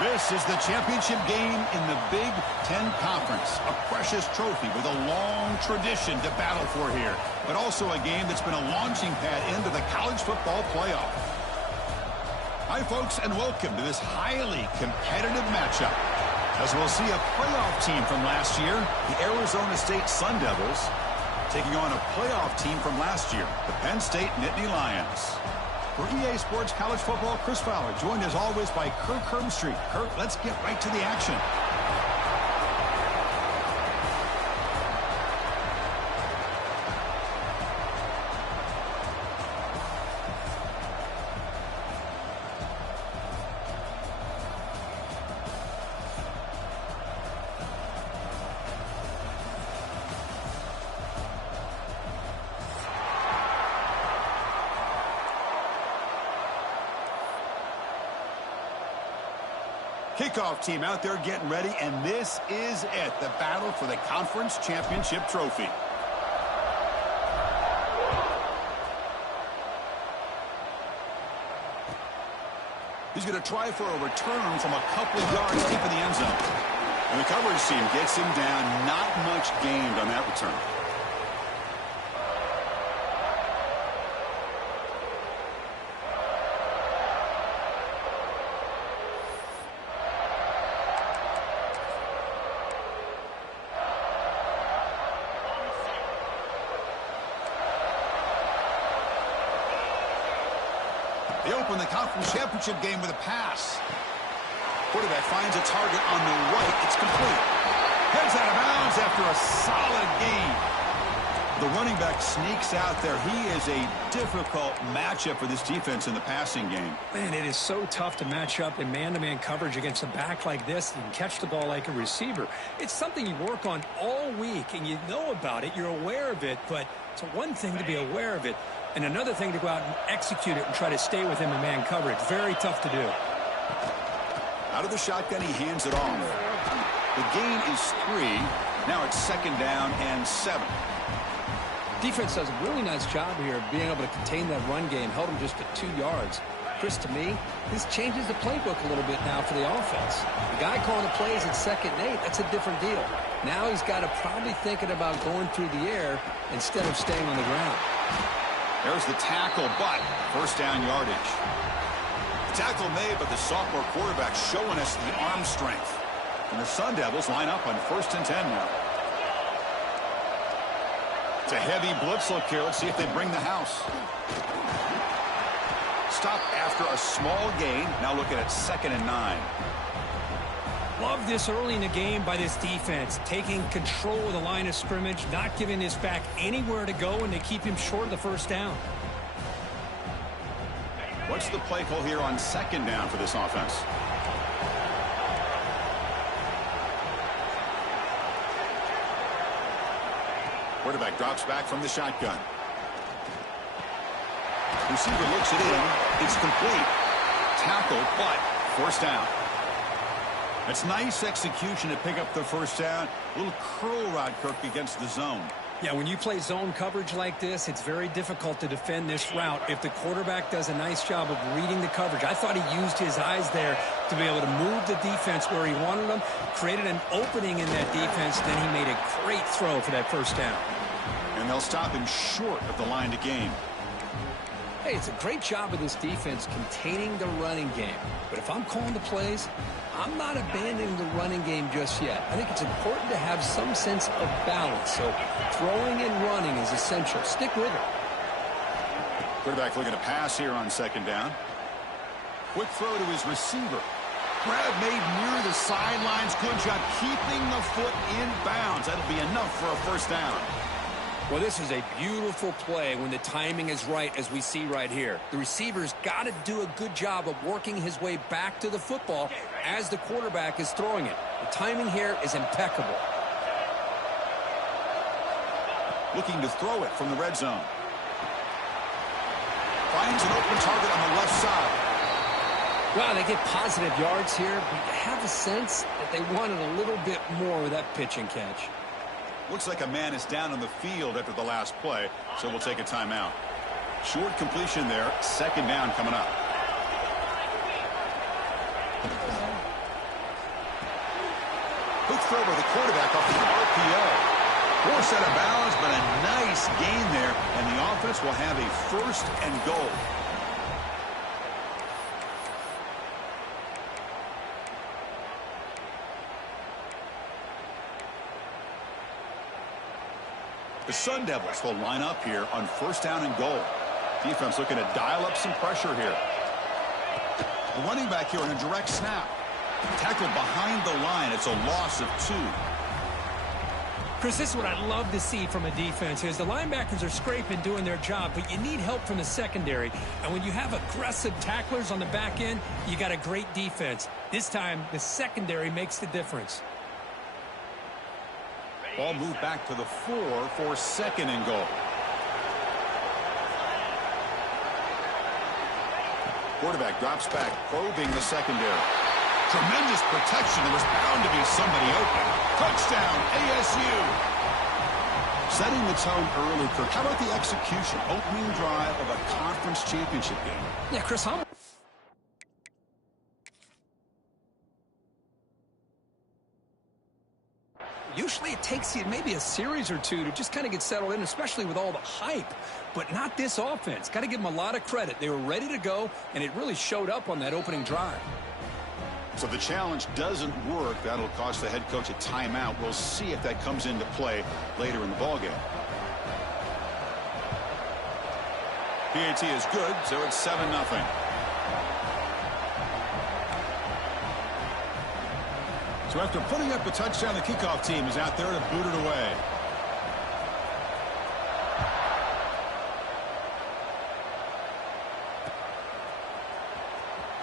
This is the championship game in the Big Ten Conference. A precious trophy with a long tradition to battle for here. But also a game that's been a launching pad into the college football playoff. Hi, folks, and welcome to this highly competitive matchup. As we'll see a playoff team from last year, the Arizona State Sun Devils, taking on a playoff team from last year, the Penn State Nittany Lions. For EA Sports College Football, Chris Fowler, joined as always by Kirk Herbstreit. Kirk, let's get right to the action. Kickoff team out there getting ready, and this is it, the battle for the conference championship trophy. He's going to try for a return from a couple of yards deep in the end zone. And the coverage team gets him down, not much gained on that return. They open the conference championship game with a pass. Quarterback finds a target on the right. It's complete. Heads out of bounds after a solid gain. The running back sneaks out there. He is a difficult matchup for this defense in the passing game. Man, it is so tough to match up in man-to-man coverage against a back like this and catch the ball like a receiver. It's something you work on all week, and you know about it. You're aware of it, but it's one thing to be aware of it, and another thing to go out and execute it and try to stay with him in man coverage. Very tough to do. Out of the shotgun, he hands it off. The gain is 3. Now it's 2nd down and 7. Defense does a really nice job here of being able to contain that run game, held him just at 2 yards. Chris, to me, this changes the playbook a little bit now for the offense. The guy calling the plays at 2nd and 8, that's a different deal. Now he's got to probably thinking about going through the air instead of staying on the ground. There's the tackle, but 1st down yardage. The tackle made, but the sophomore quarterback showing us the arm strength. And the Sun Devils line up on 1st and 10 now. It's a heavy blitz look here. Let's see if they bring the house. Stop after a small gain. Now looking at 2nd and 9. Love this early in the game by this defense, taking control of the line of scrimmage, not giving his back anywhere to go, and they keep him short of the 1st down. What's the play call here on 2nd down for this offense? Quarterback drops back from the shotgun. Receiver looks it in. It's complete. Tackle, but 1st down. It's nice execution to pick up the 1st down. A little curl rod, Kirk, against the zone. Yeah, when you play zone coverage like this, it's very difficult to defend this route if the quarterback does a nice job of reading the coverage. I thought he used his eyes there to be able to move the defense where he wanted them, created an opening in that defense, then he made a great throw for that 1st down. And they'll stop him short of the line to gain. Hey, it's a great job of this defense containing the running game. But if I'm calling the plays, I'm not abandoning the running game just yet. I think it's important to have some sense of balance. So throwing and running is essential. Stick with it. Quarterback looking to pass here on 2nd down. Quick throw to his receiver. Grab made near the sidelines. Good job keeping the foot in bounds. That'll be enough for a 1st down. Well, this is a beautiful play when the timing is right, as we see right here. The receiver's got to do a good job of working his way back to the football as the quarterback is throwing it. The timing here is impeccable. Looking to throw it from the red zone. Finds an open target on the left side. Wow, they get positive yards here, but you have a sense that they wanted a little bit more with that pitch and catch. Looks like a man is down on the field after the last play, so we'll take a timeout. Short completion there, 2nd down coming up. Quick throw by the quarterback off the RPO. Forced out of bounds, but a nice gain there, and the offense will have a 1st and goal. The Sun Devils will line up here on 1st down and goal. Defense looking to dial up some pressure here. The running back here on a direct snap. Tackled behind the line. It's a loss of 2. Chris, this is what I love to see from a defense is the linebackers are scraping, doing their job, but you need help from the secondary. And when you have aggressive tacklers on the back end, you got a great defense. This time, the secondary makes the difference. Ball moved back to the 4 for 2nd and goal. Quarterback drops back, probing the secondary. Tremendous protection. There was bound to be somebody open. Touchdown, ASU. Setting the tone early, Kirk. How about the execution? Opening drive of a conference championship game. Yeah, Chris, usually it takes you maybe a series or 2 to just kind of get settled in, especially with all the hype. But not this offense. Got to give them a lot of credit. They were ready to go, and it really showed up on that opening drive. So the challenge doesn't work. That'll cost the head coach a timeout. We'll see if that comes into play later in the ballgame. PAT is good, so it's 7-0. So after putting up a touchdown, the kickoff team is out there to boot it away.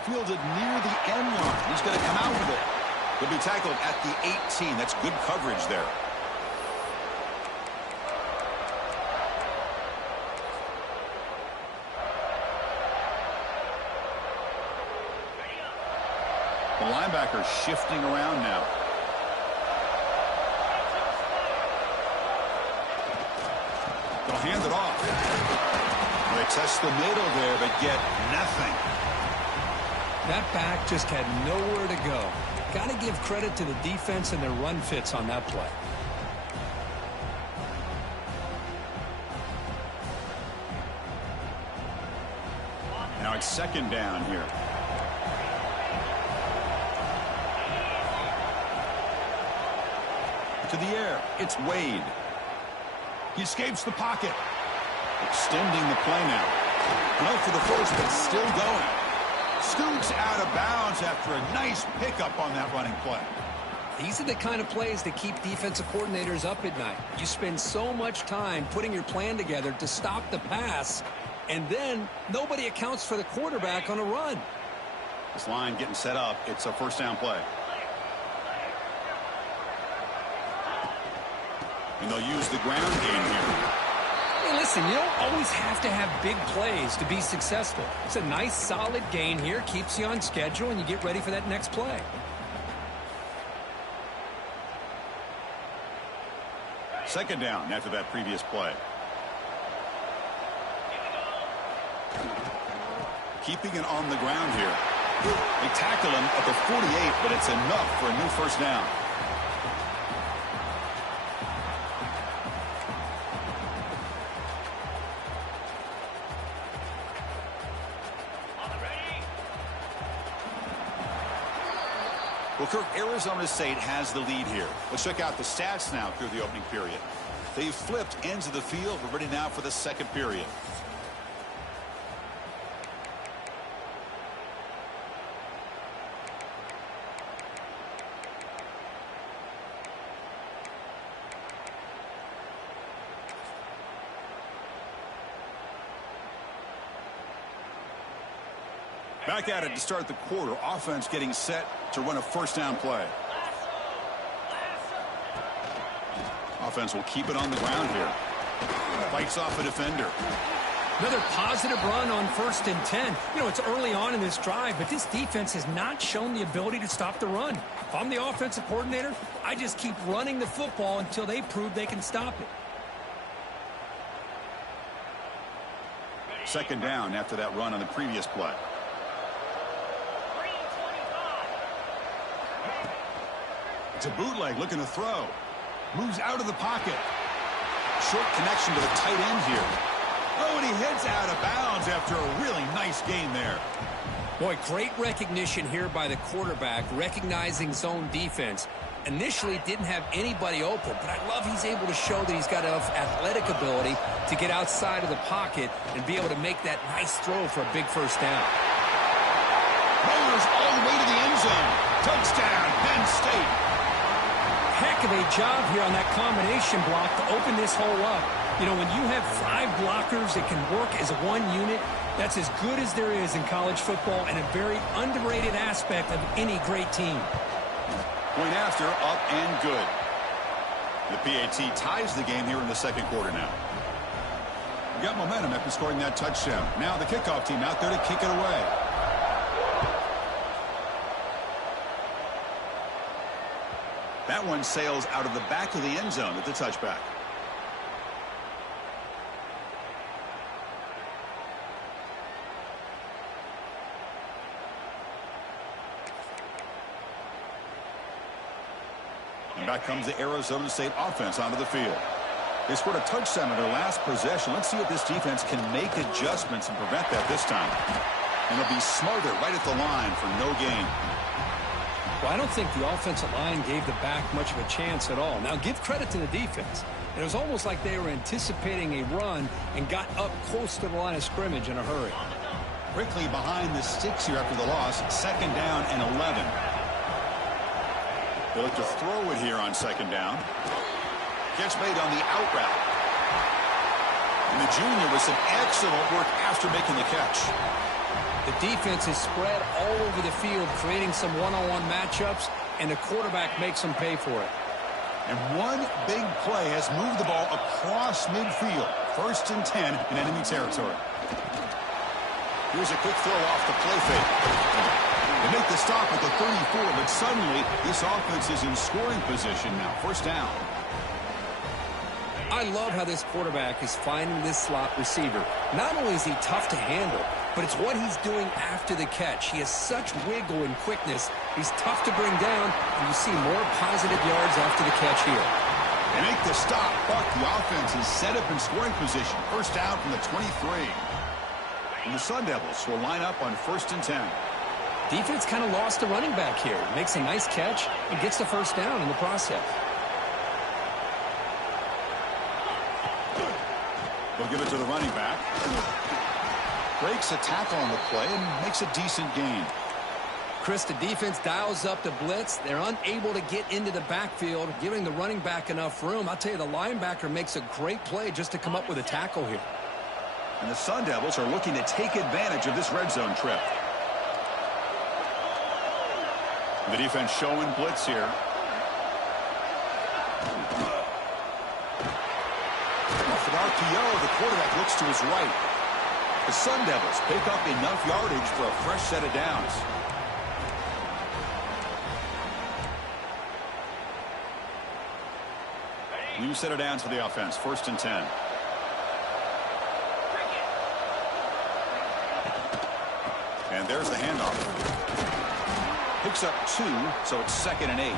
Fielded near the end line. He's going to come out with it. He'll be tackled at the 18. That's good coverage there. The linebacker shifting around now. They'll hand it off. They test the middle there, but get nothing. That back just had nowhere to go. Got to give credit to the defense and their run fits on that play. Now it's 2nd down here. To the air. It's Wade. He escapes the pocket. Extending the play now. No for the first, but still going. Scoots out of bounds after a nice pickup on that running play. These are the kind of plays that keep defensive coordinators up at night. You spend so much time putting your plan together to stop the pass, and then nobody accounts for the quarterback on a run. This line getting set up. It's a 1st down play. And they'll use the ground game here. Hey, listen, you don't always have to have big plays to be successful. It's a nice, solid gain here. Keeps you on schedule, and you get ready for that next play. Second down after that previous play. Keeping it on the ground here. They tackle him at the 48, but it's enough for a new 1st down. Well, Kirk, Arizona State has the lead here. Let's check out the stats now through the opening period. They've flipped ends of the field. We're ready now for the 2nd period. Back at it to start the quarter. Offense getting set to run a 1st down play. Offense will keep it on the ground here. Fights off a defender. Another positive run on 1st and 10. You know, it's early on in this drive, but this defense has not shown the ability to stop the run. If I'm the offensive coordinator, I just keep running the football until they prove they can stop it. 2nd down after that run on the previous play. to bootleg, looking to throw. Moves out of the pocket. Short connection to the tight end here. Oh, and he heads out of bounds after a really nice gain there. Boy, great recognition here by the quarterback, recognizing zone defense. Initially didn't have anybody open, but I love he's able to show that he's got enough athletic ability to get outside of the pocket and be able to make that nice throw for a big first down. Rolls all the way to the end zone. Touchdown, Penn State. Heck of a job here on that combination block to open this hole up. You know, when you have 5 blockers that can work as one unit, that's as good as there is in college football and a very underrated aspect of any great team. Point after, up and good. The PAT ties the game here in the second quarter now. We got momentum after scoring that touchdown. Now the kickoff team out there to kick it away. That one sails out of the back of the end zone at the touchback. And back comes the Arizona State offense onto the field. They scored a touchdown on their last possession. Let's see if this defense can make adjustments and prevent that this time. And they'll be smarter right at the line for no gain. Well, I don't think the offensive line gave the back much of a chance at all. Now, give credit to the defense. It was almost like they were anticipating a run and got up close to the line of scrimmage in a hurry. Quickly behind the sticks here after the loss. Second down and 11. They look to throw it here on second down. Catch made on the out route. And the junior with some excellent work after making the catch. The defense is spread all over the field, creating some one-on-one matchups, and the quarterback makes them pay for it. And one big play has moved the ball across midfield. 1st and 10 in enemy territory. Here's a quick throw off the play fake. They make the stop at the 34, but suddenly this offense is in scoring position now. 1st down. I love how this quarterback is finding this slot receiver. Not only is he tough to handle, but it's what he's doing after the catch. He has such wiggle and quickness. He's tough to bring down, and you see more positive yards after the catch here. They make the stop, but the offense is set up in scoring position. 1st down from the 23. And the Sun Devils will line up on 1st and 10. Defense kind of lost the running back here. Makes a nice catch and gets the 1st down in the process. They'll give it to the running back. Breaks a tackle on the play and makes a decent gain. Chris, the defense dials up the blitz. They're unable to get into the backfield, giving the running back enough room. I'll tell you, the linebacker makes a great play just to come up with a tackle here. And the Sun Devils are looking to take advantage of this red zone trip. The defense showing blitz here. Off an RPO, the quarterback looks to his right. The Sun Devils pick up enough yardage for a fresh set of downs. New set of downs for the offense. 1st and 10. And there's the handoff. Picks up 2, so it's 2nd and 8.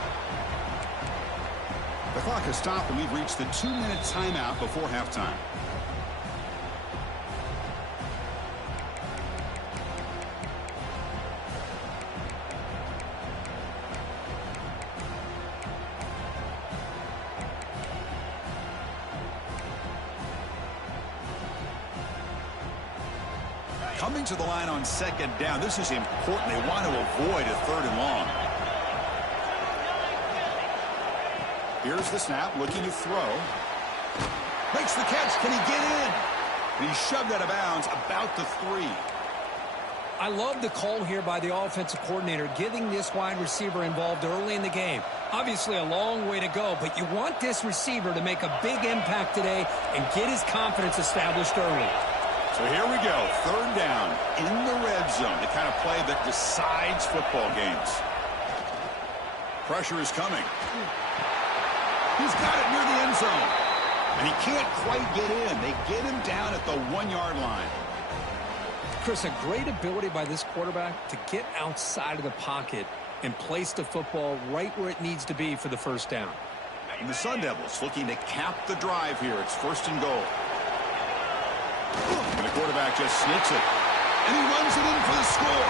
The clock has stopped, and we've reached the 2-minute timeout before halftime. Coming to the line on 2nd down. This is important. They want to avoid a 3rd and long. Here's the snap, looking to throw. Makes the catch. Can he get in? And he's shoved out of bounds about the 3. I love the call here by the offensive coordinator, getting this wide receiver involved early in the game. Obviously a long way to go, but you want this receiver to make a big impact today and get his confidence established early. So here we go, 3rd down in the red zone, the kind of play that decides football games. Pressure is coming. He's got it near the end zone. And he can't quite get in. They get him down at the 1-yard line. Chris, a great ability by this quarterback to get outside of the pocket and place the football right where it needs to be for the first down. And the Sun Devils looking to cap the drive here. It's 1st and goal. And the quarterback just sneaks it. And he runs it in for the score.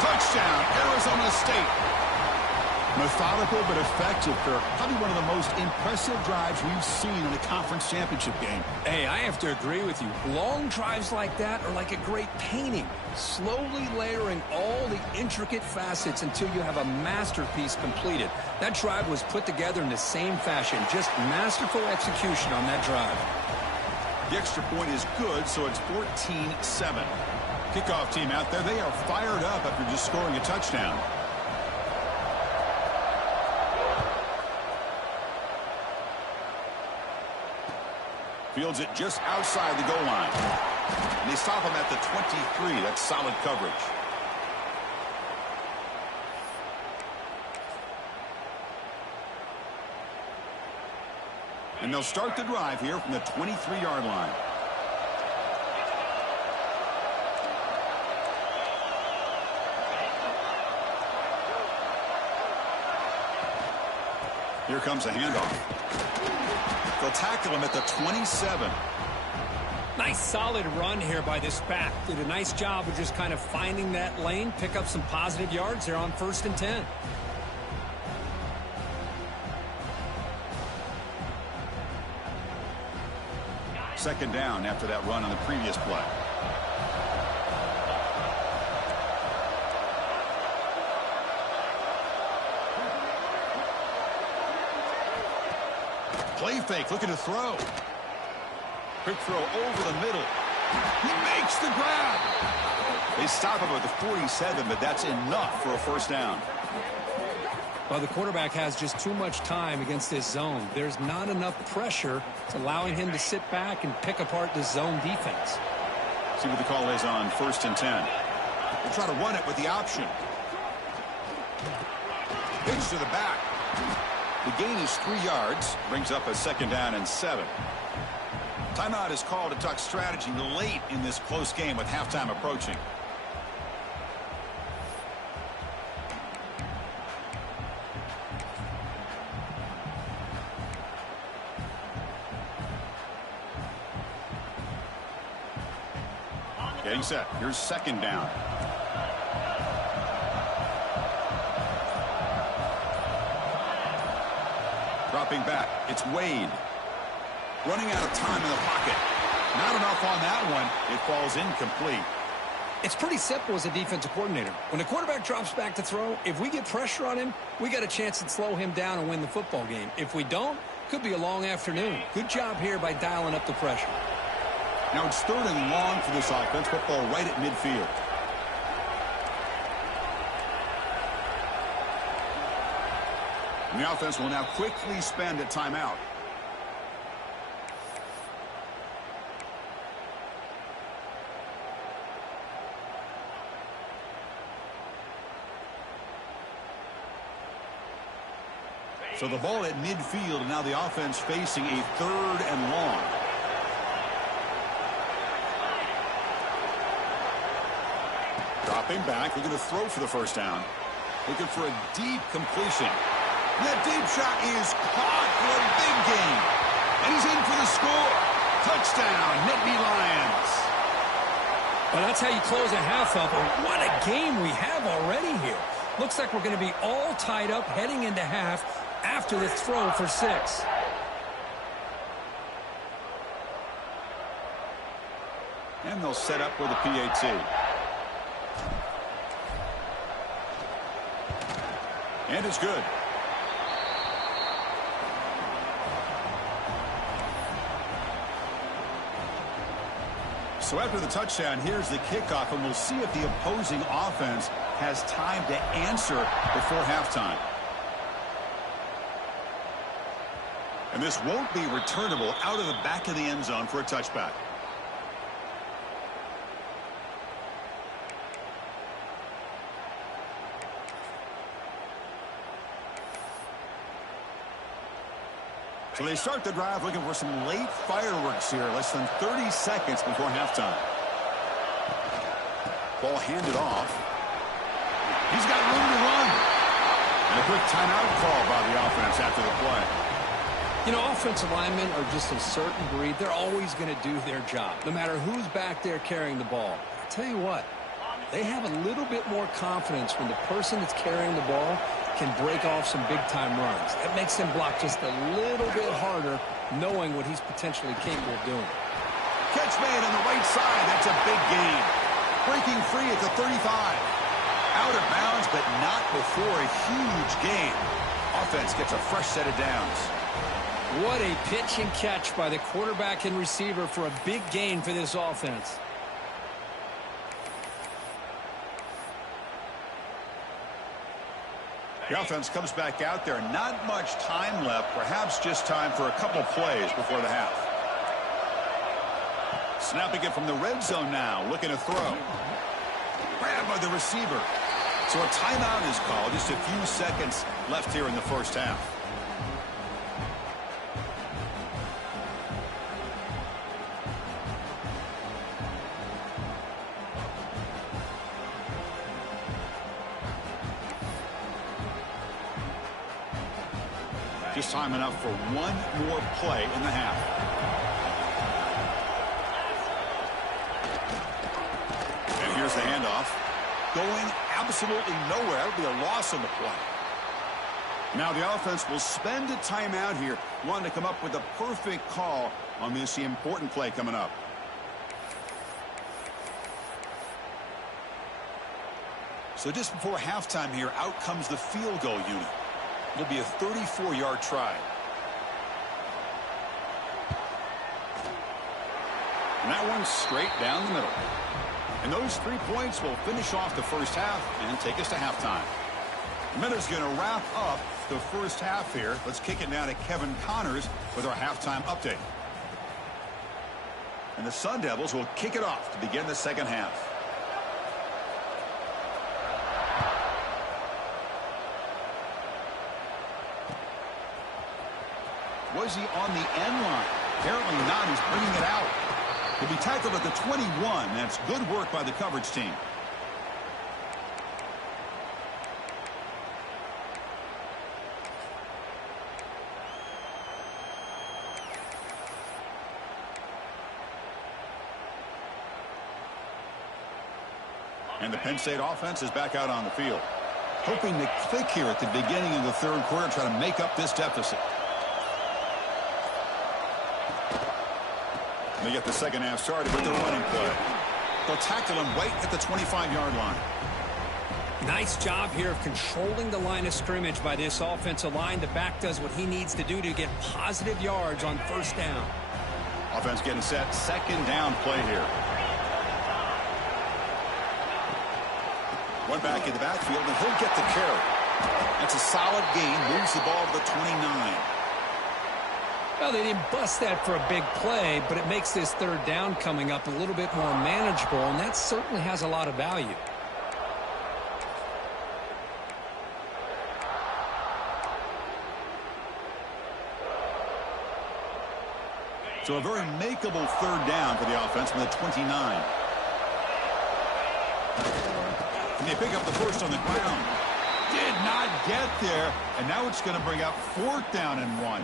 Touchdown, Arizona State. Methodical but effective for probably one of the most impressive drives we've seen in a conference championship game. Hey, I have to agree with you. Long drives like that are like a great painting, slowly layering all the intricate facets until you have a masterpiece completed. That drive was put together in the same fashion, just masterful execution on that drive. The extra point is good, so it's 14-7. Kickoff team out there, they are fired up after just scoring a touchdown. Fields it just outside the goal line. And they stop him at the 23. That's solid coverage. And they'll start the drive here from the 23-yard line. Here comes a handoff. They'll tackle him at the 27. Nice solid run here by this back. Did a nice job of just kind of finding that lane, pick up some positive yards there on 1st and 10. Second down after that run on the previous play. Play fake, looking to throw. Quick throw over the middle. He makes the grab. They stop him at the 47, but that's enough for a first down. Well, the quarterback has just too much time against this zone. There's not enough pressure. It's allowing him to sit back and pick apart the zone defense. See what the call is on 1st and 10. They'll try to run it with the option. Pitch to the back. The gain is 3 yards, brings up a 2nd down and 7. Timeout is called to talk strategy late in this close game with halftime approaching. Getting set. Here's 2nd down. Dropping back. It's Wade. Running out of time in the pocket. Not enough on that one. It falls incomplete. It's pretty simple as a defensive coordinator. When the quarterback drops back to throw, if we get pressure on him, we got a chance to slow him down and win the football game. If we don't, could be a long afternoon. Good job here by dialing up the pressure. Now it's 3rd and long for this offense. Football right at midfield. And the offense will now quickly spend a timeout. So the ball at midfield, and now the offense facing a 3rd and long. Dropping back, looking to throw for the first down. Looking for a deep completion. And that deep shot is caught for a big gain. And he's in for the score. Touchdown, Nittany Lions. Well, that's how you close a half up. What a game we have already here. Looks like we're going to be all tied up heading into half after the throw for 6. And they'll set up with a PAT. And it's good. So after the touchdown, here's the kickoff, and we'll see if the opposing offense has time to answer before halftime. And this won't be returnable out of the back of the end zone for a touchback. So they start the drive looking for some late fireworks here. Less than 30 seconds before halftime. Ball handed off. He's got room to run. And a quick timeout call by the offense after the play. You know, offensive linemen are just a certain breed. They're always going to do their job, no matter who's back there carrying the ball. I'll tell you what, they have a little bit more confidence when the person that's carrying the ball can break off some big-time runs. That makes them block just a little bit harder, knowing what he's potentially capable of doing. Catch made on the right side. That's a big gain. Breaking free at the 35. Out of bounds, but not before a huge gain. Offense gets a fresh set of downs. What a pitch and catch by the quarterback and receiver for a big gain for this offense. The offense comes back out there. Not much time left. Perhaps just time for a couple plays before the half. Snapping it from the red zone now. Looking to throw. Grabbed by the receiver. So a timeout is called. Just a few seconds left here in the first half. Just time enough for one more play in the half. And here's the handoff. Going absolutely nowhere. That'll be a loss on the play. Now the offense will spend a timeout here, wanting to come up with a perfect call on this important play coming up. So just before halftime here, out comes the field goal unit. It'll be a 34-yard try. And that one's straight down the middle. And those 3 points will finish off the first half and take us to halftime. Miller's going to wrap up the first half here. Let's kick it now to Kevin Connors with our halftime update. And the Sun Devils will kick it off to begin the second half. Was he on the end line? Apparently not. He's bringing it out. He'll be tackled at the 21. That's good work by the coverage team. And the Penn State offense is back out on the field. Hoping to click here at the beginning of the third quarter, try to make up this deficit. They get the second half started with their running play. They'll tackle him right at the 25-yard line. Nice job here of controlling the line of scrimmage by this offensive line. The back does what he needs to do to get positive yards on first down. Offense getting set. Second down play here. One back in the backfield, and he'll get the carry. That's a solid gain. Moves the ball to the 29. Well, they didn't bust that for a big play, but it makes this third down coming up a little bit more manageable, and that certainly has a lot of value. So a very makeable third down for the offense from the 29. And they pick up the first on the ground. Did not get there, and now it's going to bring out fourth down and 1.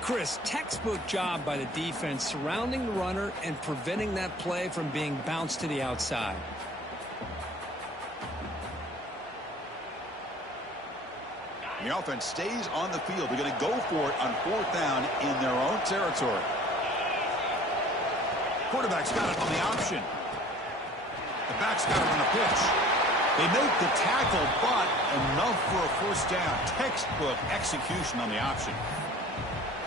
Chris, textbook job by the defense surrounding the runner and preventing that play from being bounced to the outside. And the offense stays on the field. They're going to go for it on fourth down in their own territory. Quarterback's got it on the option. The back's got it on the pitch. They make the tackle, but enough for a first down. Textbook execution on the option.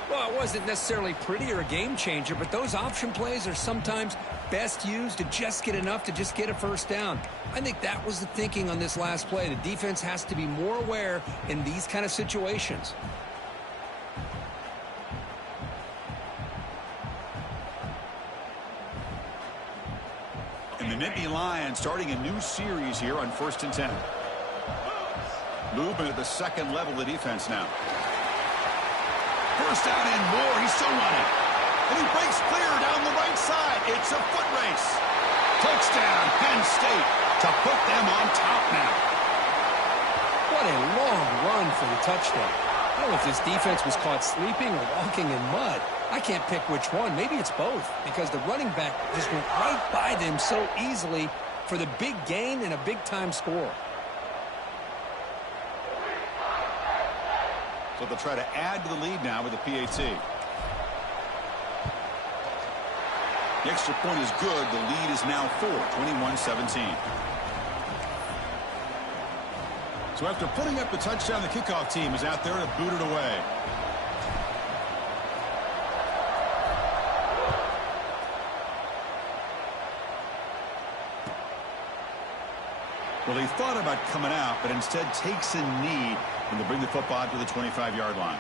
Well, it wasn't necessarily pretty or a game changer, but those option plays are sometimes best used to just get enough to just get a first down. I think that was the thinking on this last play. The defense has to be more aware in these kind of situations. And the Nittany Lions starting a new series here on 1st and 10. Movement at the second level of the defense now. First down and more. He's still running. And he breaks clear down the right side. It's a foot race. Touchdown, Penn State, to put them on top now. What a long run for the touchdown. I don't know if this defense was caught sleeping or walking in mud. I can't pick which one. Maybe it's both, because the running back just went right by them so easily for the big gain and a big-time score. So they'll try to add to the lead now with the PAT. The extra point is good. The lead is now 4, 21-17. So after putting up the touchdown, the kickoff team is out there to boot it away. Well, he thought about coming out, but instead takes a knee when they bring the football to the 25-yard line.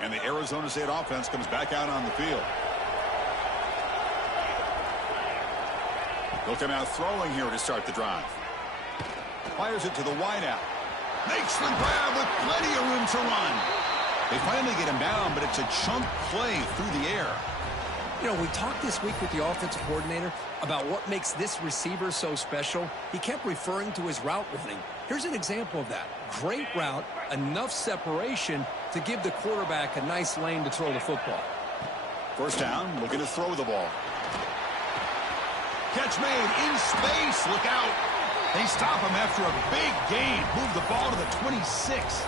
And the Arizona State offense comes back out on the field. They'll come out throwing here to start the drive. Fires it to the wideout. Makes the grab with plenty of room to run. They finally get him down, but it's a chunk play through the air. You know, we talked this week with the offensive coordinator about what makes this receiver so special. He kept referring to his route running. Here's an example of that. Great route, enough separation to give the quarterback a nice lane to throw the football. First down, looking to throw the ball. Catch made in space. Look out. They stop him after a big gain. Move the ball to the 26.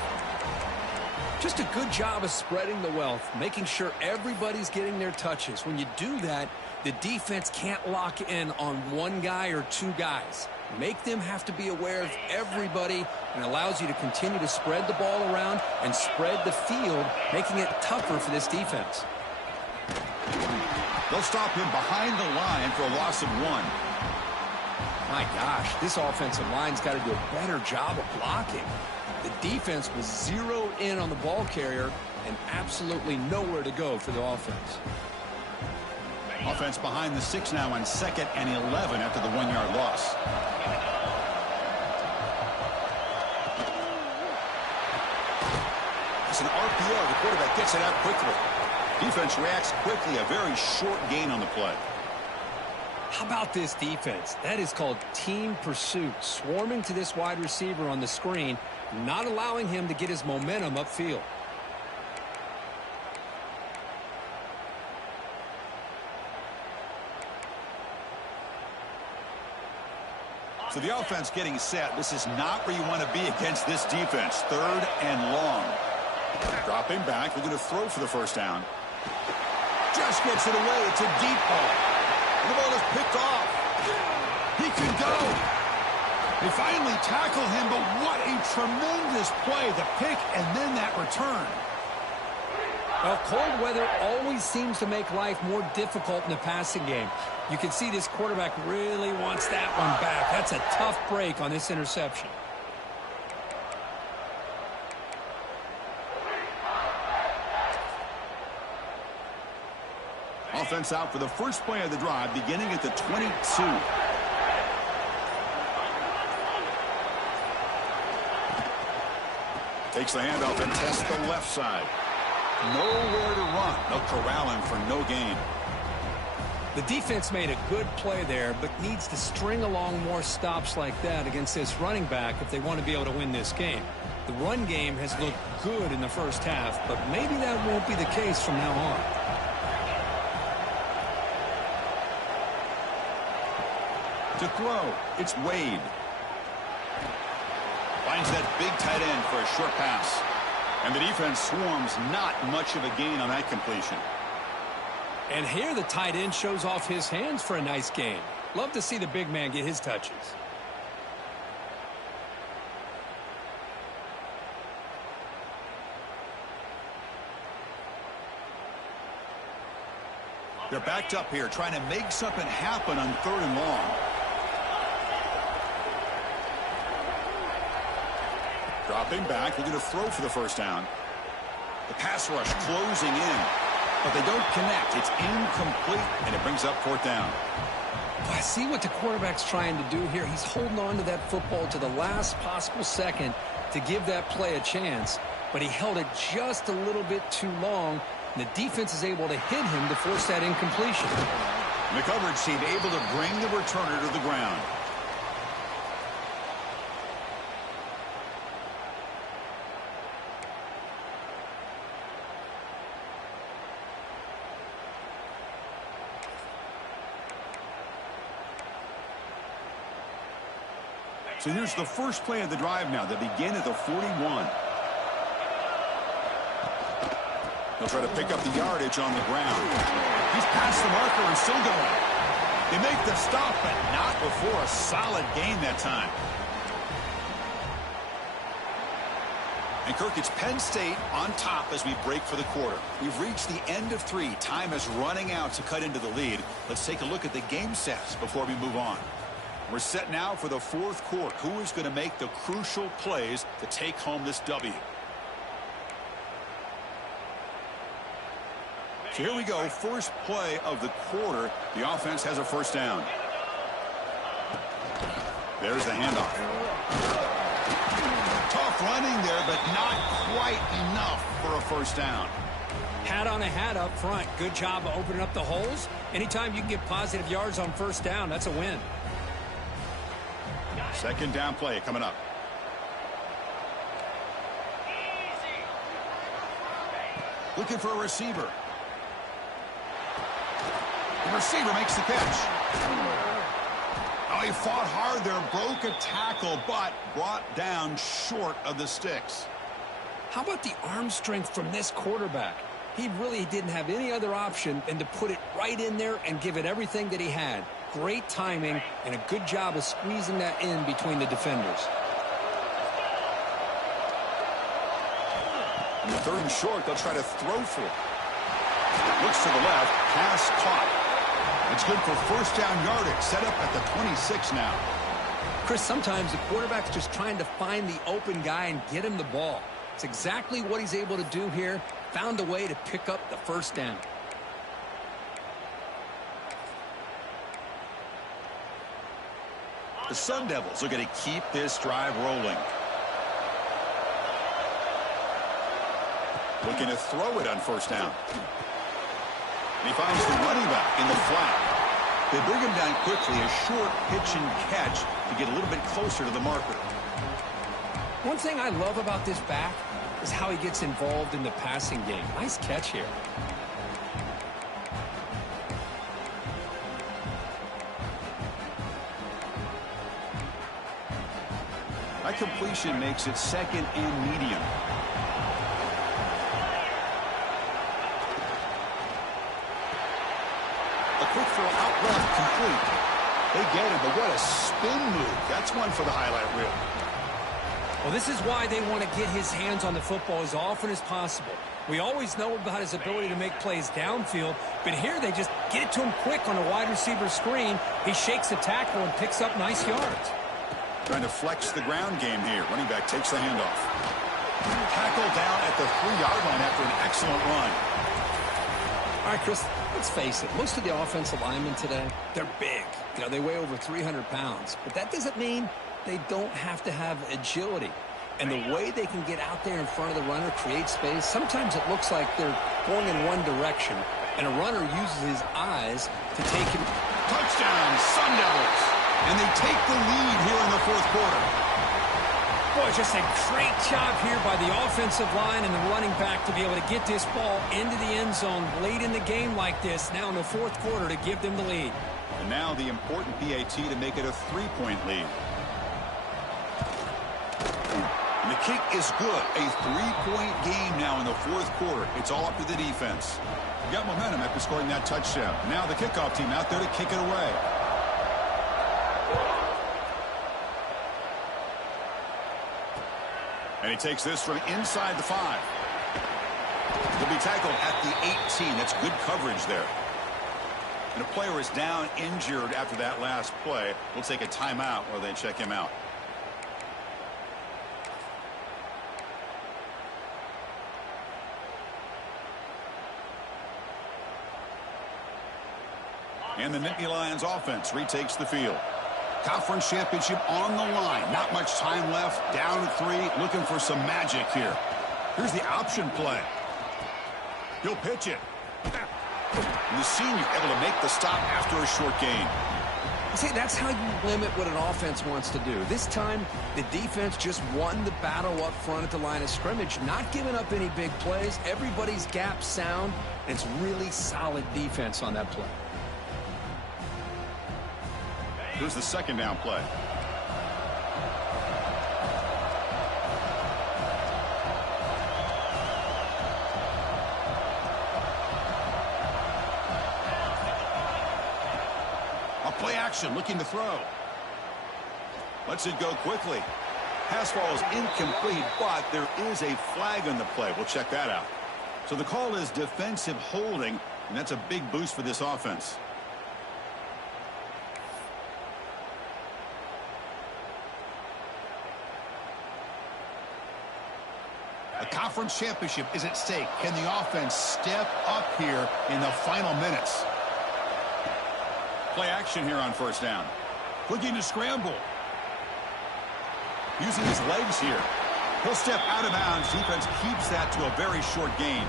Just a good job of spreading the wealth, making sure everybody's getting their touches. When you do that, the defense can't lock in on one guy or two guys. Make them have to be aware of everybody, and allows you to continue to spread the ball around and spread the field, making it tougher for this defense. They'll stop him behind the line for a loss of 1. My gosh, this offensive line's got to do a better job of blocking. The defense was zeroed in on the ball carrier and absolutely nowhere to go for the offense. Offense behind the 6 now on 2nd and 11 after the 1-yard loss. It's an RPO. The quarterback gets it out quickly. Defense reacts quickly. A very short gain on the play. How about this defense? That is called team pursuit. Swarming to this wide receiver on the screen, not allowing him to get his momentum upfield. So the offense getting set. This is not where you want to be against this defense. 3rd and long. Dropping back. We're going to throw for the first down. Just gets it away. It's a deep ball. The ball is picked off. He can go. They finally tackle him, but what a tremendous play. The pick and then that return. Well, cold weather always seems to make life more difficult in the passing game. You can see this quarterback really wants that one back. That's a tough break on this interception. Offense out for the first play of the drive, beginning at the 22. Takes the handoff and tests the left side. Nowhere to run. They'll corral him for no gain. The defense made a good play there, but needs to string along more stops like that against this running back if they want to be able to win this game. The run game has looked good in the first half, but maybe that won't be the case from now on. To throw, it's Wade. Finds that big tight end for a short pass. And the defense swarms, not much of a gain on that completion. And here the tight end shows off his hands for a nice gain. Love to see the big man get his touches. They're backed up here, trying to make something happen on 3rd and long. Dropping back, we're going to throw for the first down. The pass rush closing in, but they don't connect. It's incomplete, and it brings up 4th down. I see what the quarterback's trying to do here. He's holding on to that football to the last possible second to give that play a chance, but he held it just a little bit too long, and the defense is able to hit him to force that incompletion. The coverage team able to bring the returner to the ground. So here's the first play of the drive now. They begin at the 41. They'll try to pick up the yardage on the ground. He's past the marker and still going. They make the stop, but not before a solid gain that time. And Kirk, it's Penn State on top as we break for the quarter. We've reached the end of 3. Time is running out to cut into the lead. Let's take a look at the game stats before we move on. We're set now for the fourth quarter. Who is going to make the crucial plays to take home this W? So here we go. First play of the quarter. The offense has a first down. There's the handoff. Tough running there, but not quite enough for a first down. Hat on a hat up front. Good job of opening up the holes. Anytime you can get positive yards on first down, that's a win. Second down play coming up. Looking for a receiver. The receiver makes the catch. Oh, he fought hard there, broke a tackle, but brought down short of the sticks. How about the arm strength from this quarterback? He really didn't have any other option than to put it right in there and give it everything that he had. Great timing and a good job of squeezing that in between the defenders. On the third and short, they'll try to throw for it. Looks to the left, pass caught. It's good for first down yardage, set up at the 26 now. Chris, sometimes the quarterback's just trying to find the open guy and get him the ball. It's exactly what he's able to do here. Found a way to pick up the first down. The Sun Devils are going to keep this drive rolling. Looking to throw it on first down. And he finds the running back in the flat. They bring him down quickly, a short pitch and catch to get a little bit closer to the marker. One thing I love about this back is how he gets involved in the passing game. Nice catch here. That completion makes it second and medium. A quick throw out left, complete. They get him, but what a spin move. That's one for the highlight reel. Well, this is why they want to get his hands on the football as often as possible. We always know about his ability to make plays downfield, but here they just get it to him quick on a wide receiver screen. He shakes the tackle and picks up nice yards. Trying to flex the ground game here. Running back takes the handoff. Tackle down at the 3-yard line after an excellent run. All right, Chris, let's face it. Most of the offensive linemen today, they're big. You know, they weigh over 300 pounds. But that doesn't mean they don't have to have agility. And the way they can get out there in front of the runner, create space, sometimes it looks like they're going in one direction, and a runner uses his eyes to take him. Touchdown, Sun Devils. And they take the lead here in the fourth quarter. Boy, just a great job here by the offensive line and the running back to be able to get this ball into the end zone late in the game like this, now in the fourth quarter, to give them the lead. And now the important PAT to make it a 3-point lead. And the kick is good. A 3-point game now in the fourth quarter. It's all up to the defense. Got momentum after scoring that touchdown. Now the kickoff team out there to kick it away. And he takes this from inside the 5. He'll be tackled at the 18. That's good coverage there. And a player is down injured after that last play. We'll take a timeout while they check him out. And the Nittany Lions offense retakes the field. Conference championship on the line. Not much time left. Down to 3. Looking for some magic here. Here's the option play. He'll pitch it. And the senior able to make the stop after a short gain. See, that's how you limit what an offense wants to do. This time, the defense just won the battle up front at the line of scrimmage, not giving up any big plays. Everybody's gap sound, and it's really solid defense on that play. Here's the second down play. Play action, looking to throw. Lets it go quickly. Pass falls incomplete, but there is a flag on the play. We'll check that out. So the call is defensive holding, and that's a big boost for this offense. A conference championship is at stake. Can the offense step up here in the final minutes? Play action here on first down. Looking to scramble. Using his legs here. He'll step out of bounds. Defense keeps that to a very short gain.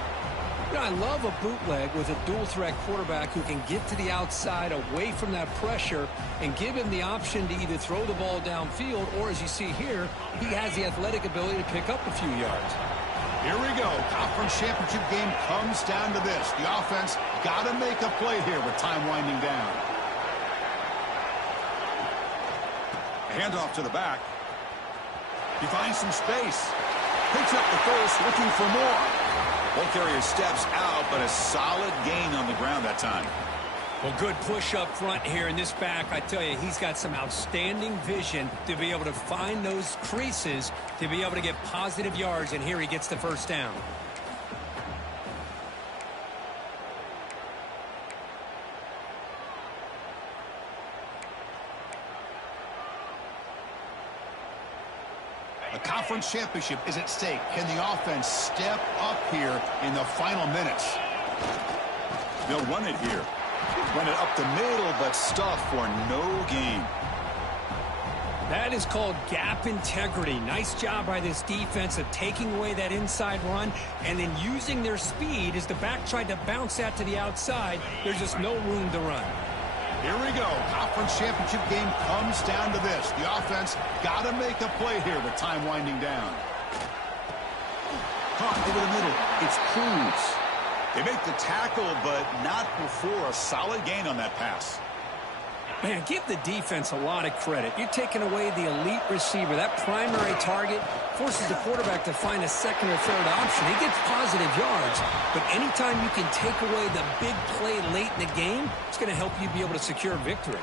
You know, I love a bootleg with a dual-threat quarterback who can get to the outside away from that pressure and give him the option to either throw the ball downfield or, as you see here, he has the athletic ability to pick up a few yards. Here we go. Conference championship game comes down to this. The offense got to make a play here with time winding down. Handoff to the back. He finds some space. Picks up the first, looking for more. Ball carrier steps out, but a solid gain on the ground that time. Well, good push up front here in this back. I tell you, he's got some outstanding vision to be able to find those creases, to be able to get positive yards, and here he gets the first down. A conference championship is at stake. Can the offense step up here in the final minutes? They'll run it here. Run it up the middle, but stuff for no gain. That is called gap integrity. Nice job by this defense of taking away that inside run and then using their speed as the back tried to bounce that to the outside. There's just no room to run. Here we go. Conference championship game comes down to this. The offense got to make a play here with time winding down. Caught over the middle. It's Cruz. They make the tackle, but not before a solid gain on that pass. Man, give the defense a lot of credit. You're taking away the elite receiver. That primary target forces the quarterback to find a second or third option. He gets positive yards, but anytime you can take away the big play late in the game, it's going to help you be able to secure victory.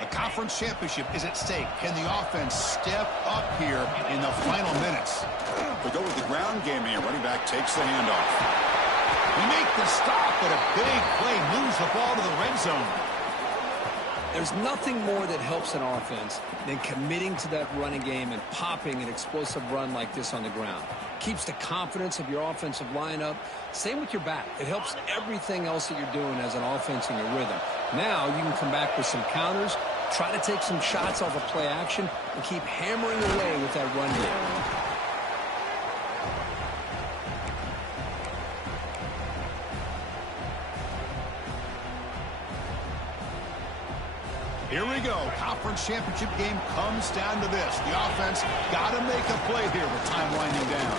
A conference championship is at stake. Can the offense step up here in the final minutes? They go with the ground game here. Running back takes the handoff. They make the stop, but a big play moves the ball to the red zone. There's nothing more that helps an offense than committing to that running game and popping an explosive run like this on the ground. Keeps the confidence of your offensive lineup. Same with your back. It helps everything else that you're doing as an offense in your rhythm. Now you can come back with some counters, try to take some shots off of play action, and keep hammering away with that run game. Here we go. Conference championship game comes down to this. The offense got to make a play here with time winding down.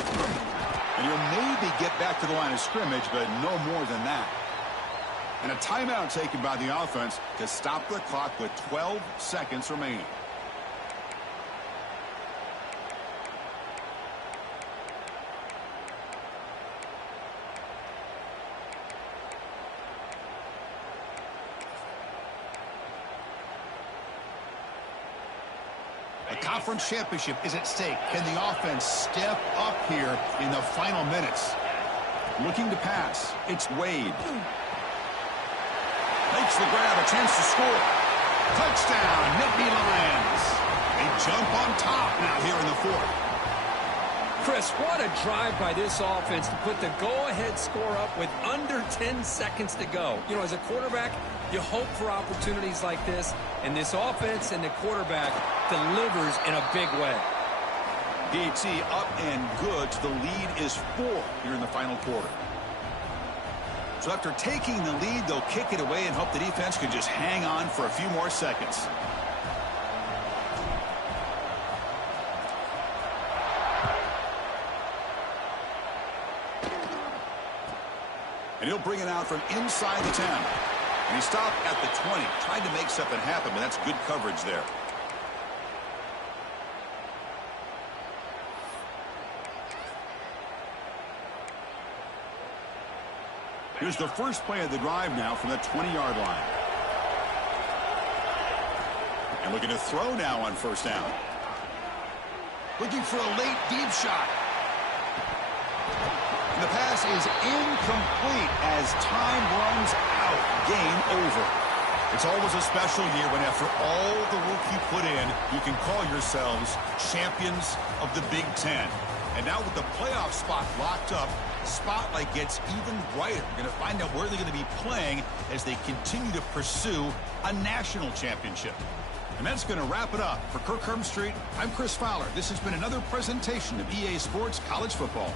And you'll maybe get back to the line of scrimmage, but no more than that. And a timeout taken by the offense to stop the clock with 12 seconds remaining. A conference championship is at stake. Can the offense step up here in the final minutes? Looking to pass. It's Wade. Makes the grab, a chance to score. Touchdown, Nittany Lions. They jump on top now here in the fourth. Chris, what a drive by this offense to put the go-ahead score up with under 10 seconds to go. You know, as a quarterback, you hope for opportunities like this, and this offense and the quarterback delivers in a big way. PAT up and good. The lead is 4 here in the final quarter. So after taking the lead, they'll kick it away and hope the defense can just hang on for a few more seconds. And he'll bring it out from inside the 10. And he stopped at the 20. Tried to make something happen, but that's good coverage there. Here's the first play of the drive now from the 20-yard line. And looking to throw now on first down. Looking for a late deep shot. And the pass is incomplete as time runs out. Game over. It's always a special year when after all the work you put in, you can call yourselves champions of the Big Ten. And now with the playoff spot locked up, spotlight gets even brighter. We're going to find out where they're going to be playing as they continue to pursue a national championship. And that's going to wrap it up. For Kirk Herbstreit, I'm Chris Fowler. This has been another presentation of EA Sports College Football.